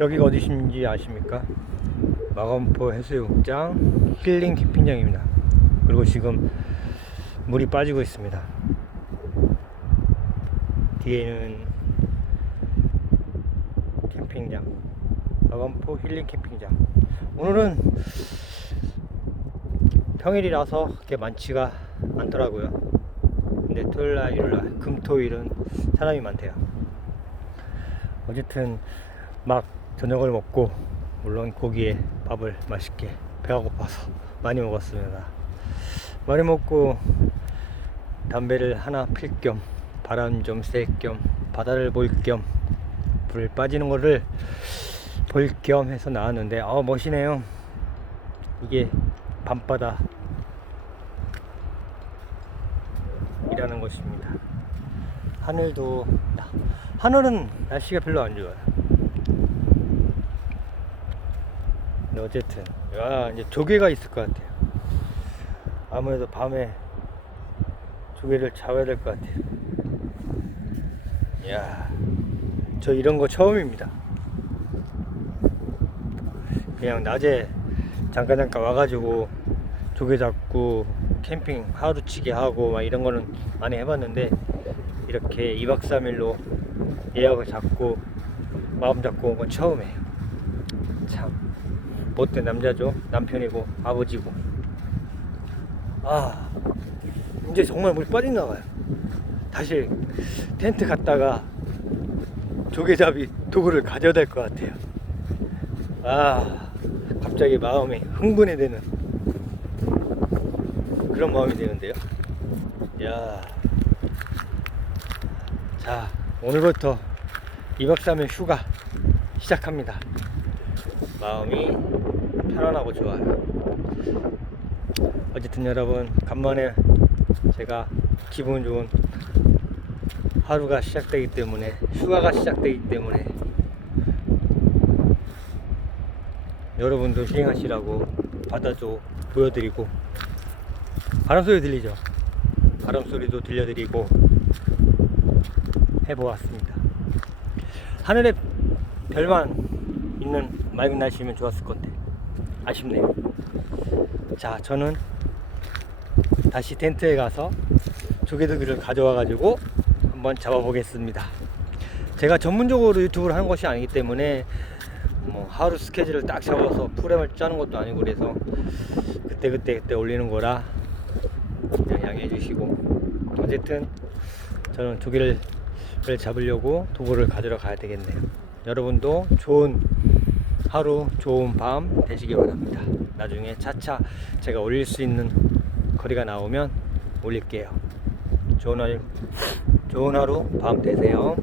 여기가 어디신지 아십니까? 마건포 해수욕장 힐링 캠핑장입니다. 그리고 지금 물이 빠지고 있습니다. 뒤에는 캠핑장, 마건포 힐링 캠핑장. 오늘은 평일이라서 그렇게 많지가 않더라고요. 근데 토요일날, 일요일날, 금토일은 사람이 많대요. 어쨌든 막 저녁을 먹고, 물론 고기에 밥을 맛있게 배가 고파서 많이 먹었습니다. 많이 먹고 담배를 하나 필 겸, 바람 좀 쐴 겸, 바다를 볼 겸, 불 빠지는 거를 볼 겸 해서 나왔는데 멋이네요. 이게 밤바다 이라는 것입니다. 하늘은 날씨가 별로 안 좋아요. 근데 어쨌든 이제 조개가 있을 것 같아요. 아무래도 밤에 조개를 잡아야 될 것 같아요. 이야, 저 이런 거 처음입니다. 그냥 낮에 잠깐 와가지고 조개 잡고 캠핑 하루치기 하고 막 이런 거는 많이 해봤는데, 이렇게 2박 3일로 예약을 잡고 마음 잡고 온 건 처음이에요. 참 못된 남자죠. 남편이고 아버지고. 이제 정말 물 빠졌나 봐요. 다시 텐트 갔다가 조개잡이 도구를 가져야 될 것 같아요. 갑자기 마음이 흥분이 되는 그런 마음이 드는데요. 자, 오늘부터 2박 3일 휴가 시작합니다. 마음이 편안하고 좋아요. 어쨌든 여러분, 간만에 제가 기분 좋은 하루가 시작되기 때문에, 휴가가 시작되기 때문에 여러분도 힐링하시라고 바다도 보여드리고, 바람소리 들리죠? 바람소리도 들려드리고 해보았습니다. 하늘에 별만 있는 맑은 날씨면 좋았을 건데 아쉽네요. 자, 저는 다시 텐트에 가서 조개도기를 가져와 가지고 한번 잡아보겠습니다. 제가 전문적으로 유튜브를 하는 것이 아니기 때문에 하루 스케줄을 딱 잡아서 프레임을 짜는 것도 아니고, 그래서 그때 올리는 거라 그냥 양해해 주시고, 어쨌든 저는 조개를 잡으려고 도구를 가지러 가야 되겠네요. 여러분도 좋은 하루, 좋은 밤 되시기 바랍니다. 나중에 차차 제가 올릴 수 있는 거리가 나오면 올릴게요. 좋은 하루, 밤 되세요.